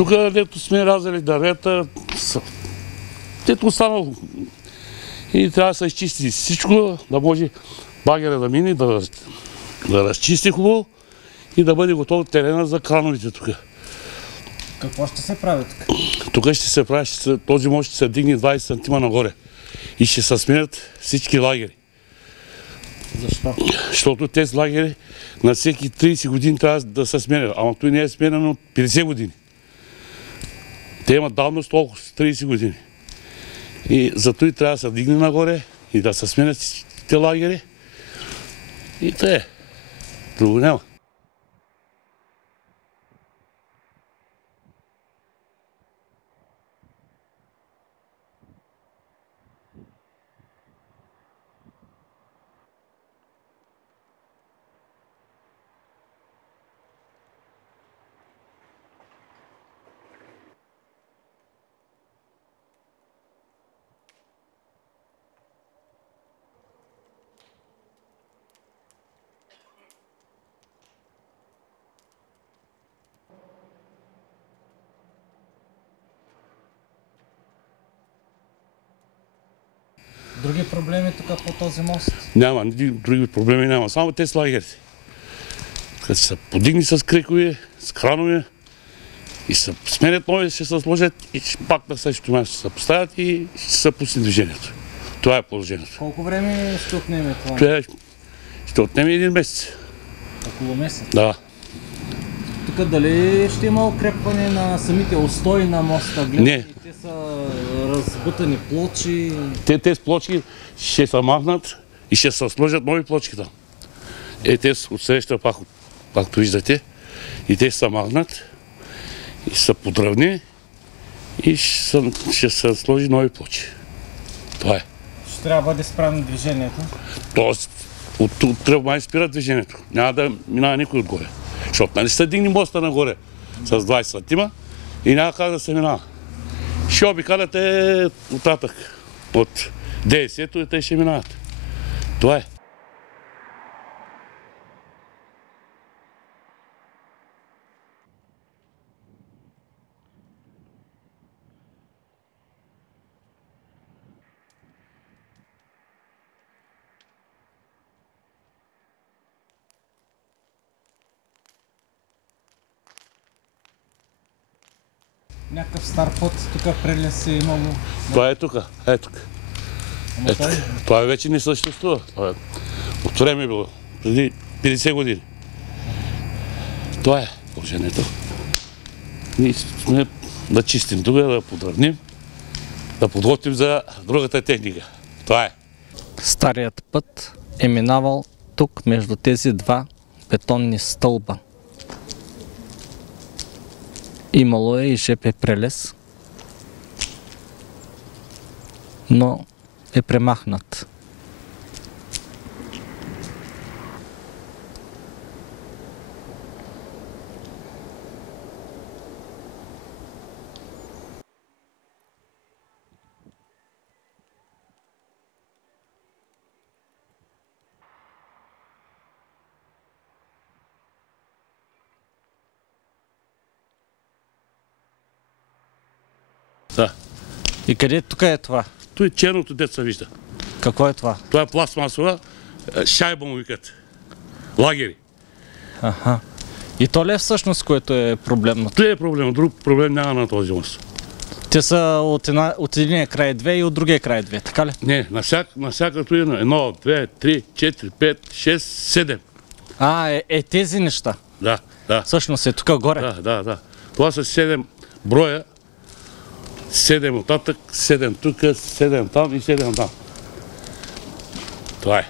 Тук, дето сме разели дървета, дето останало. И трябва да се изчисти всичко, да може багера да мине, да разчисти хубаво и да бъде готов терена за крановите тук. Какво ще се прави тук? Тук ще се прави, този мост ще се дигне 20 см нагоре и ще се сменят всички лагери. Защо? Защото тези лагери на всеки 30 години трябва да се сменят, ама той не е сменен от 50 години. Те имат давност толкова, 30 години. И зато и трябва да се дигне нагоре и да се сменят всичките лагери. И това е. Друго няма. Други проблеми тук по този мост? Няма, други проблеми няма. Само тези лагери. Като се подигни с крекове, с кранове и се сменят нови, ще се сложат и пак на същото място ще се поставят и ще се пусне движението. Това е положението. Колко време ще отнеме това? Това ще отнеме 1 месец. Около месец? Да. Тук дали ще има укрепване на самите устои на моста? Не. Те са разбутани плочи. Тези плочки ще се махнат и ще се сложат нови плочки там. Те отсреща пак, както виждате, и те ще се махнат и ще се подравни и ще се сложи нови плочи. Това е. Ще трябва да бъде справено движението. Тоест, от тук трябва да спира движението. Няма да минава никой отгоре. Защото нали се дигни моста нагоре с 20 сантима и няма как да се минава. Ще обикаляте оттатък. От 10-то и те ще минават. Това е. Някакъв стар път, тук прелез е имало. Това е тук. Е тук. Ама той? Това вече не съществува. От време било. Преди 50 години. Това е положението. Ние сме да чистим тук, да подравним, да подготвим за другата техника. Това е. Старият път е минавал тук между тези два бетонни стълба. Имало е и ЖП прелез, но е премахнат. Да. И къде тук е това? Той е черното, дето се вижда. Какво е това? Това е пластмасова шайба му викат. Лагери. Аха. И то ли е всъщност, което е проблемното? Това е проблем. Друг проблем няма на този мост. Те са от единия край 2 и от другия край 2, така ли? Не, на всякато едно. 1, 2, 3, 4, 5, 6, 7. Тези неща. Да, да. Всъщност е тук горе. Да. Това са 7 броя. 7 оттатък, 7 тук, 7 там и 7 там. Това е.